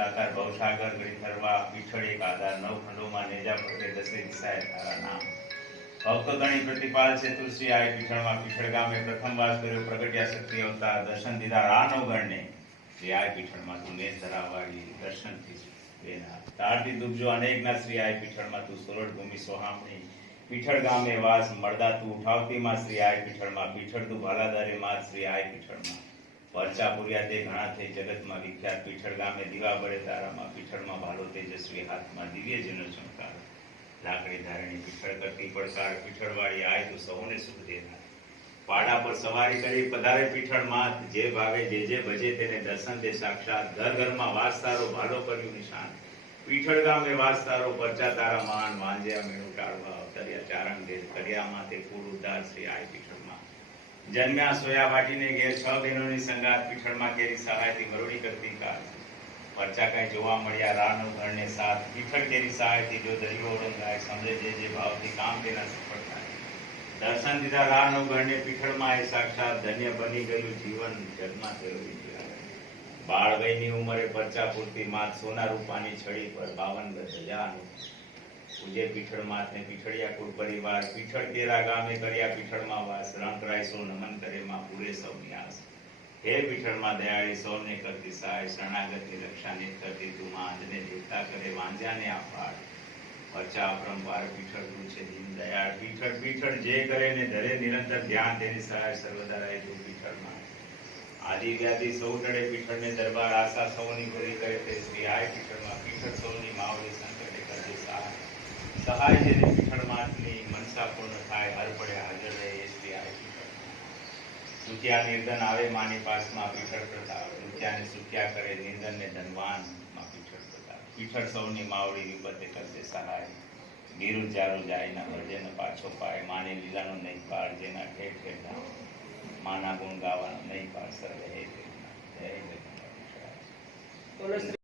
દાતાર ભવસાગર ગળી થરવા પીછળ એક આધાર નવ ખંડોમાં નેજા પડતે દસે દિશાએ તારા નામ ભક્તો ગણી પ્રતિપાલ છે તુલસી આય પીછળમાં પીછળ ગામે પ્રથમ વાસ કર્યો પ્રગટ્યા શક્તિ અવતાર દર્શન દીધા રાનો ગણને શ્રી આય પીછળમાં તું ને ધરાવાળી દર્શનથી બેના તારતી દુબજો અનેકના શ્રી આય પીછળમાં તું સોરઠ ભૂમિ સોહામણી પીછળ ગામે વાસ મળદા તું ઉઠાવતીમાં શ્રી આય પીછળમાં પીછળ તું ભાલાદારી માં શ્રી આય પીછળમાં પરચા પુર્યા તે ઘણા થઈ જગતમાં વિખ્યાત પીછળ ગામે દીવા બળે તારામાં પીછળમાં ભાલો તેજસ્વી હાથમાં દિવ્ય જેનો ચમકાર લાકડી ધારણી પીછળ કરતી પડકાર પીછળવાળી આય તું સૌને સુખ દેનાર પાડા પર સવારી કરી પધારે પીછળમાં જે ભાવે જે ભજે તેને દર્શન દે સાક્ષાત ઘર ઘરમાં વાસ તારો ભાલો કર્યું નિશાન પીછળ ગામે વાસ તારો પરચા તારા માન વાંજ્યા મેળું ટાળવા અવતર્યા ચારણ દેવ કર્યામાં તે કુળ ઉદ્ધાર શ્રી આય પીછળમાં જન્મ્યા સોયા વાટીને ઘેર 6 બહેનોની સંગાત પીછળમાં કેરી સહાયથી મરોડી કરતી કાર પરચા કઈ જોવા મળ્યા રાનો ઘરને સાથ પીછળ કેરી સહાયથી જો દરિયો ઓળંગાય સમજે જે ભાવથી કામ તેના સફળ થાય દર્શન દીધા રાનો ઘરને પીછળમાં એ સાક્ષાત ધન્ય બની ગયું જીવન જગમાં થયું બાળ વયની ઉંમરે પરચા પૂરતી માત સોના રૂપાની છડી પર 52 ગજાનું પૂજે પીછળ માત ને પીછળિયા કુળ પરિવાર પીછળ કેરા ગામે કર્યા પીછળમાં વાસ રણકરાય સો નમન કરે માં પૂરે સૌની આસ હે પીછળમાં દયાળી સૌને કરતી સહાય શરણાગતની રક્ષા ને કરતી તું માંદને દેવતા કરે વાંજ્યાને આપાડ પરચા અપરંપાર પીછળ તું છે દીન દયાળ પીછળ જે કરે ને ધરે નિરંતર ધ્યાન તેની સહાય સર્વદા રહે તું પીછળમાં આદિ વ્યાધિ સૌ ટળે પીછળને દરબાર આશા સૌની પૂરી કરે તે શ્રી આય પીછળમાં પીછળ સૌની માવડી સંકટે કરજે સહાય જેને પીછળમાંની મનસા પૂર્ણ થાય હર પડે હાજર રહે એ શ્રી આય પીછળ સુખ્યા નિર્ધન આવે માની પાસમાં પીછળ પ્રતાપ દુખ્યાને સુખ્યા કરે નિર્ધનને ધનવાન માં પીછળ પ્રતાપ પીછળ સૌની માવડી વિપતે કરજે સહાય ગીરું ચારું જાય ના વર્જે ન પાછો પાય માની લીલાનો નહીં પાર જેના ઠેર ઠેર ધામ માના ગુણ ગાવાનો નહીં પાર સર્વે હે જય જય